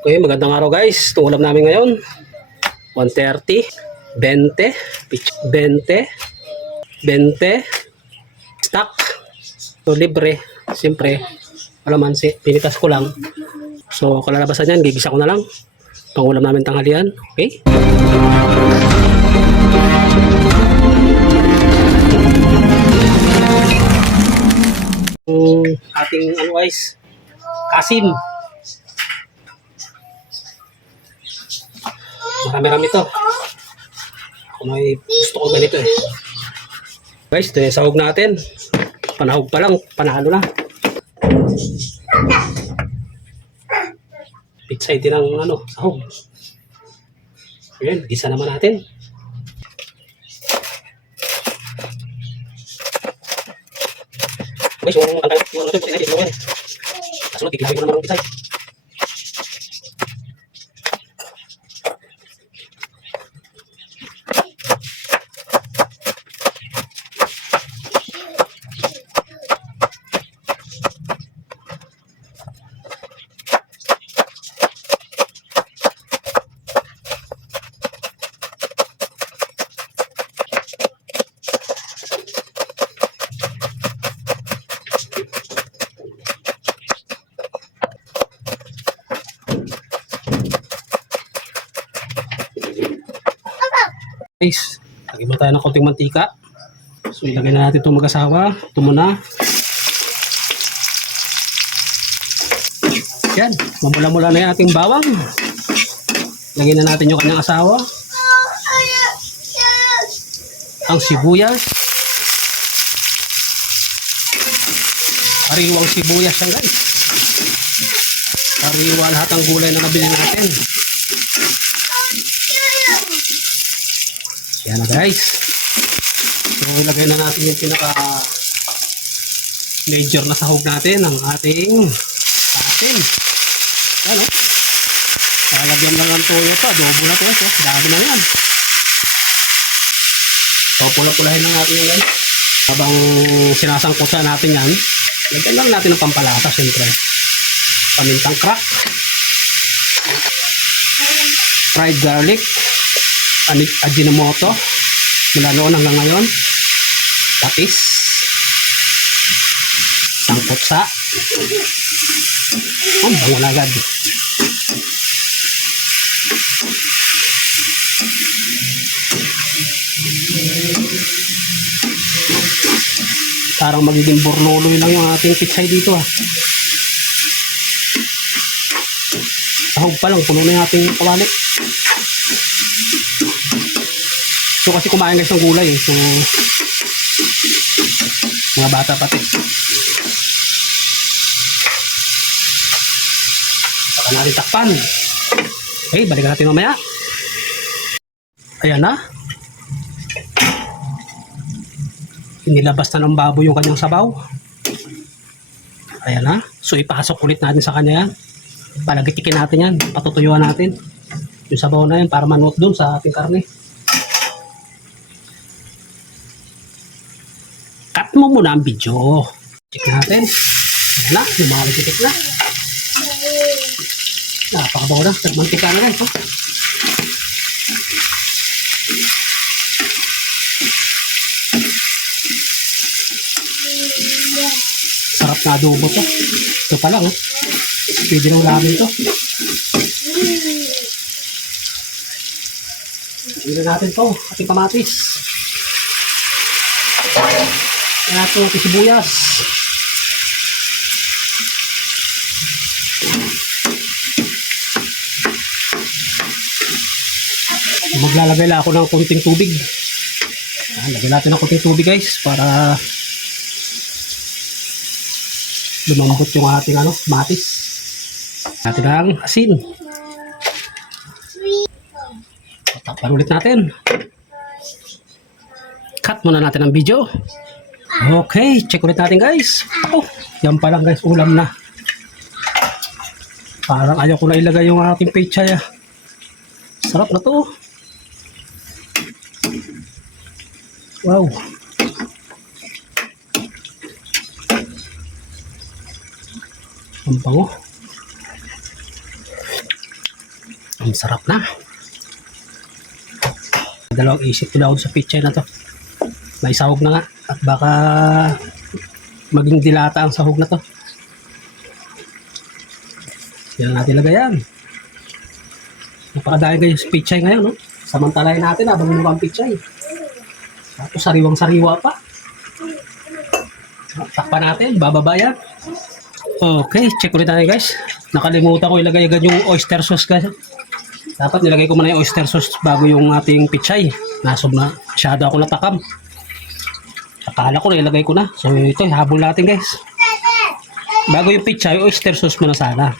Okay, magandang araw guys. Itong ulam namin ngayon, 130, 20, 20, 20, stock. So, libre. Siyempre, kalamansi. Pinitas ko lang. So, kalalabasan yan, gigisa ko na lang. Pang ulam namin tanghalian. Okay? Ating ano guys, asin. Marami-rami ito. Ako may gusto ko ganito eh. Guys, ito yung sahog natin. Panahog pa lang, panalo na. Pizza din ang ano, sahog. Ayan, gisa naman natin. Guys, yung ano ito, pinahin ito. Kasunod, tigilahin ko naman ang pizza. Guys, lagyan mo tayo ng konting mantika. So, ilagay na natin itong mag-asawa. Ito muna. Yan, mamula-mula na yung ating bawang. Lagyan na natin yung kanyang asawa. Ang sibuyas. Sariwang sibuyas yan guys. Sariwa lahat ang gulay na nabili natin. Yan na guys. So ilagay na natin yung pinaka major na sahog natin ng ating asin. Yan o. Lalagyan lang ng toyo pa. Adobo na to. Dami na yan. So pula-pulahin lang natin yan guys. Habang sinasangkutan natin yan, lagyan lang natin ng pampalasa siyempre. Pamintang crack. Fried garlic. Ajinomoto mula noon hanggang ngayon, patis, sangkutsa, ang bango na agad. Parang magiging borloloy lang yung ating pitsay dito ah. Sahog pa lang, puno na yung ating kawali. So kasi kumain guys ng gulay eh. So mga bata pati. Saka natin takpan. Okay, balikan natin mamaya. Ayan na. Inilabas na ng baboy yung kanyang sabaw. Ayan na. So ipasok ulit natin sa kanya yan. Palagitikin natin yan. Patutuyuan natin yung sabaw na yan para manuot dun sa ating karne. Cut mo muna ang video. Check natin. Ayan na, lumalitik na. Napakabaw na. Nagmantika na rin. Sarap na adobo to. Ito pala oh. Pwede nang lamin to. Hindi natin to. Ating kamatis. Ayan ito, sibuyas. Maglalagay lang ako ng konting tubig. Lagyan natin ng konting tubig guys para lumambot yung ating matis. Natin ang asin. Tapan ulit natin. Cut muna natin ang video. Okay, check ulit natin guys. Oh, yan pa lang guys, ulam na. Parang ayaw ko na ilagay yung aking pechay ah. Sarap na to. Wow. Ang bango. Ang sarap na. Dalawang isip ko daw sa pichay na to. May sahog na nga. At baka maging dilata ang sahog na to. Yan natin lagayan. Napakadami kayo sa pichay ngayon, no? Samantalahin natin habang inuwa ang pichay. Tapos sariwang-sariwa pa. Takpan natin, bababa yan. Okay, check ulit tayo guys. Nakalimutan ko ilagay agad yung oyster sauce guys. Dapat nilagay ko muna yung oyster sauce bago yung ating pichay. Masyado ako natakam. Akala ko na ilagay ko na. So ito, habol natin guys. Bago yung pichay, oyster sauce muna sana.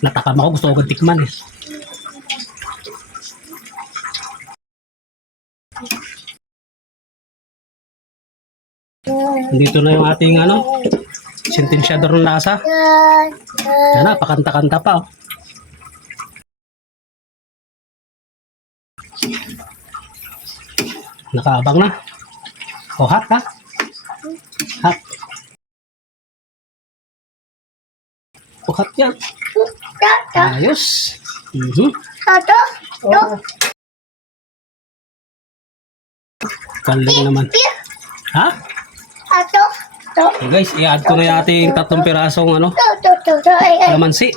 Natakam ako, gusto ko agad tikman eh. Dito na yung ating sentensyador ng lasa. Yan na, pakanta-kanta pa. Nakaabang na. Hot ha? Hot. Hot yan. Ayos. Galing naman. Ha? Okay guys, i-add ko na yung ating 3 pirasong kalamansi.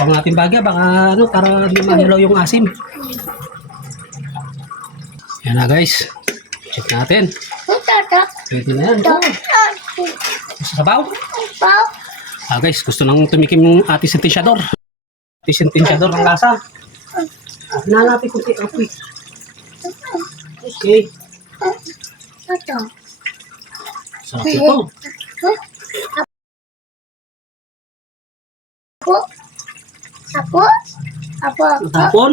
Pang ating bagya, baka para hindi mahilaw yung asim. Yan na guys. Check natin. Pwede na yan. Sabaw. Guys, gusto nang tumikim yung ating sentensyador. Ating sentensyador ng lasa. Hinanapin ko si Apoy. Okay. Sarap ito. Tapon.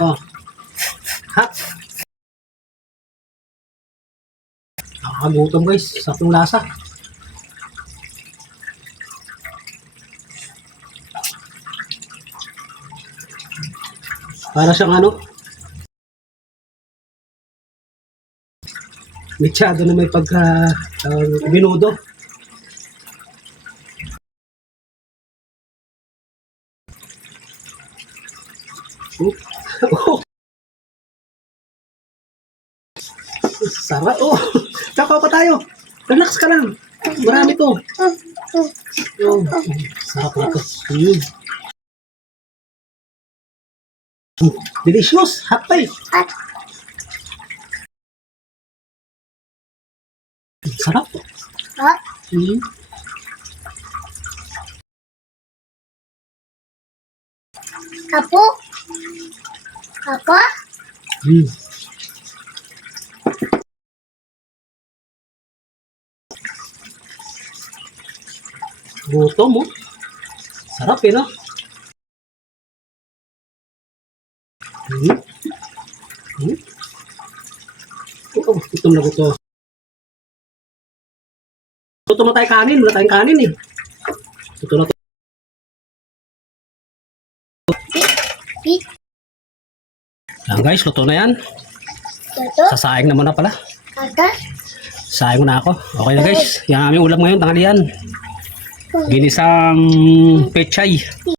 Oh. Ha? Nakakagutom guys. Sakong lasa. Para siyang mechado na may binudo. Sarap. Kakaw pa tayo. Relax ka lang. Marami to. Sarap na to. Delicious. Hot pa eh. Sarap. Apo? Gutom mo. Sarap eh, no? Gutom na gutom. Luto na tayo kanin. Wala tayong kanin eh. Luto na tayo. Yan guys, luto na yan. Sasaing na muna pala. Sasaing na ako. Okay na guys. Yan ang aming ulam ngayon, tanghalian. Ginisang pechay.